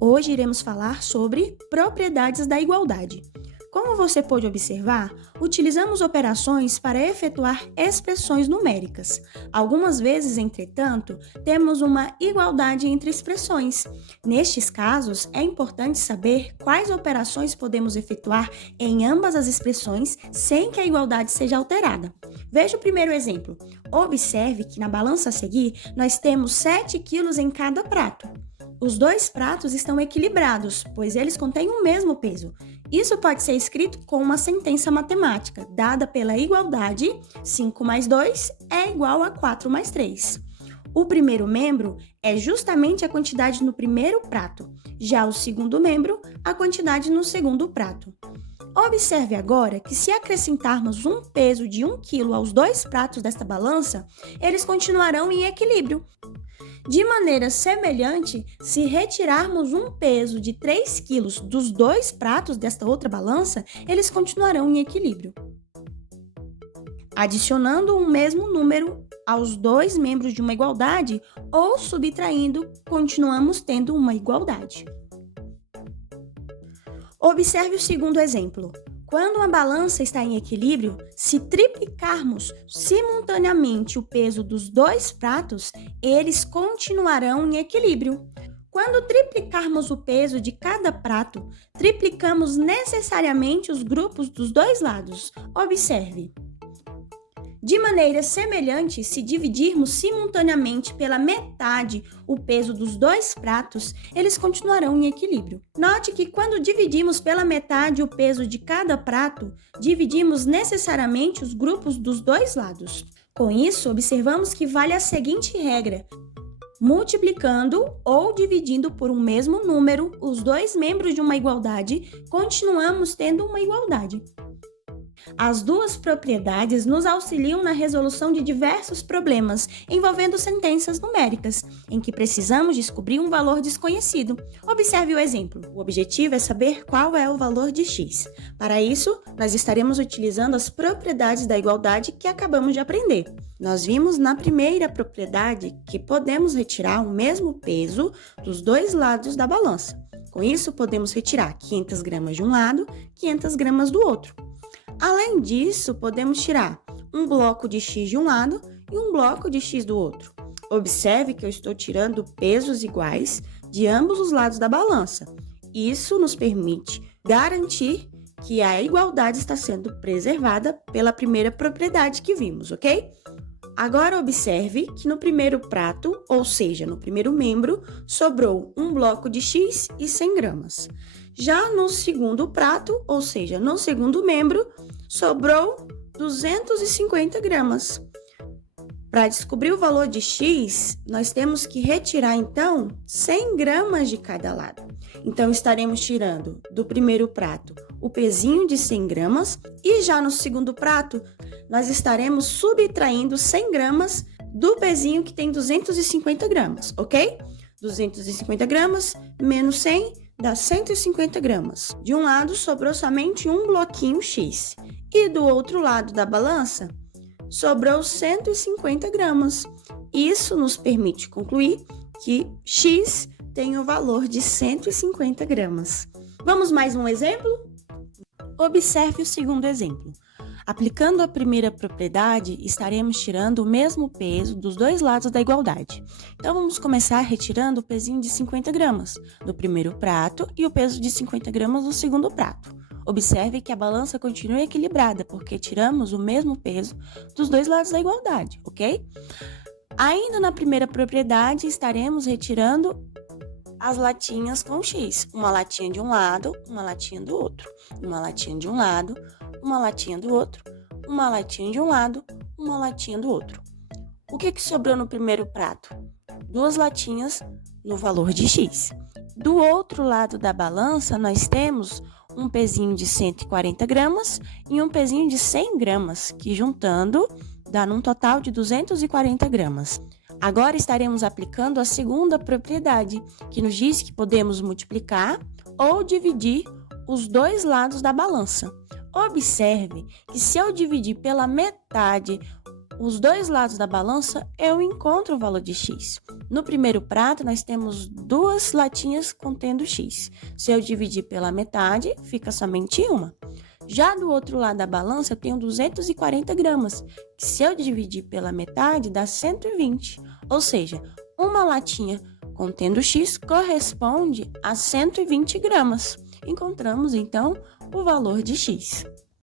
Hoje iremos falar sobre propriedades da igualdade. Como você pôde observar, utilizamos operações para efetuar expressões numéricas. Algumas vezes, entretanto, temos uma igualdade entre expressões. Nestes casos, é importante saber quais operações podemos efetuar em ambas as expressões sem que a igualdade seja alterada. Veja o primeiro exemplo. Observe que na balança a seguir, nós temos 7 quilos em cada prato. Os dois pratos estão equilibrados, pois eles contêm o mesmo peso. Isso pode ser escrito com uma sentença matemática, dada pela igualdade 5 mais 2 é igual a 4 mais 3. O primeiro membro é justamente a quantidade no primeiro prato, já o segundo membro, a quantidade no segundo prato. Observe agora que se acrescentarmos um peso de 1 kg aos dois pratos desta balança, eles continuarão em equilíbrio. De maneira semelhante, se retirarmos um peso de 3 kg dos dois pratos desta outra balança, eles continuarão em equilíbrio. Adicionando um mesmo número aos dois membros de uma igualdade ou subtraindo, continuamos tendo uma igualdade. Observe o segundo exemplo. Quando uma balança está em equilíbrio, se triplicarmos simultaneamente o peso dos dois pratos, eles continuarão em equilíbrio. Quando triplicarmos o peso de cada prato, triplicamos necessariamente os grupos dos dois lados. Observe. De maneira semelhante, se dividirmos simultaneamente pela metade o peso dos dois pratos, eles continuarão em equilíbrio. Note que quando dividimos pela metade o peso de cada prato, dividimos necessariamente os grupos dos dois lados. Com isso, observamos que vale a seguinte regra: multiplicando ou dividindo por um mesmo número os dois membros de uma igualdade, continuamos tendo uma igualdade. As duas propriedades nos auxiliam na resolução de diversos problemas envolvendo sentenças numéricas, em que precisamos descobrir um valor desconhecido. Observe o exemplo. O objetivo é saber qual é o valor de x. Para isso, nós estaremos utilizando as propriedades da igualdade que acabamos de aprender. Nós vimos na primeira propriedade que podemos retirar o mesmo peso dos dois lados da balança. Com isso, podemos retirar 500 gramas de um lado, 500 gramas do outro. Além disso, podemos tirar um bloco de x de um lado e um bloco de x do outro. Observe que eu estou tirando pesos iguais de ambos os lados da balança. Isso nos permite garantir que a igualdade está sendo preservada pela primeira propriedade que vimos, ok? Agora observe que no primeiro prato, ou seja, no primeiro membro, sobrou um bloco de x e 100 gramas. Já no segundo prato, ou seja, no segundo membro, sobrou 250 gramas. Para descobrir o valor de x, nós temos que retirar, então, 100 gramas de cada lado. Então, estaremos tirando do primeiro prato o pezinho de 100 gramas e já no segundo prato, nós estaremos subtraindo 100 gramas do pezinho que tem 250 gramas, ok? 250 gramas menos 100 dá 150 gramas. De um lado, sobrou somente um bloquinho x. E do outro lado da balança, sobrou 150 gramas. Isso nos permite concluir que x tem o valor de 150 gramas. Vamos mais um exemplo? Observe o segundo exemplo. Aplicando a primeira propriedade, estaremos tirando o mesmo peso dos dois lados da igualdade. Então, vamos começar retirando o pezinho de 50 gramas do primeiro prato e o peso de 50 gramas do segundo prato. Observe que a balança continua equilibrada, porque tiramos o mesmo peso dos dois lados da igualdade, ok? Ainda na primeira propriedade, estaremos retirando as latinhas com x. Uma latinha de um lado, uma latinha do outro. Uma latinha de um lado, uma latinha do outro. Uma latinha de um lado, uma latinha do outro. O que sobrou no primeiro prato? 2 latinhas no valor de x. Do outro lado da balança, nós temos um pezinho de 140 gramas e um pezinho de 100 gramas, que juntando dá um total de 240 gramas. Agora estaremos aplicando a segunda propriedade, que nos diz que podemos multiplicar ou dividir os dois lados da balança. Observe que se eu dividir pela metade os dois lados da balança, eu encontro o valor de x. No primeiro prato, nós temos 2 latinhas contendo x. Se eu dividir pela metade, fica somente uma. Já do outro lado da balança, eu tenho 240 gramas, que se eu dividir pela metade, dá 120. Ou seja, uma latinha contendo x corresponde a 120 gramas. Encontramos, então, o valor de x.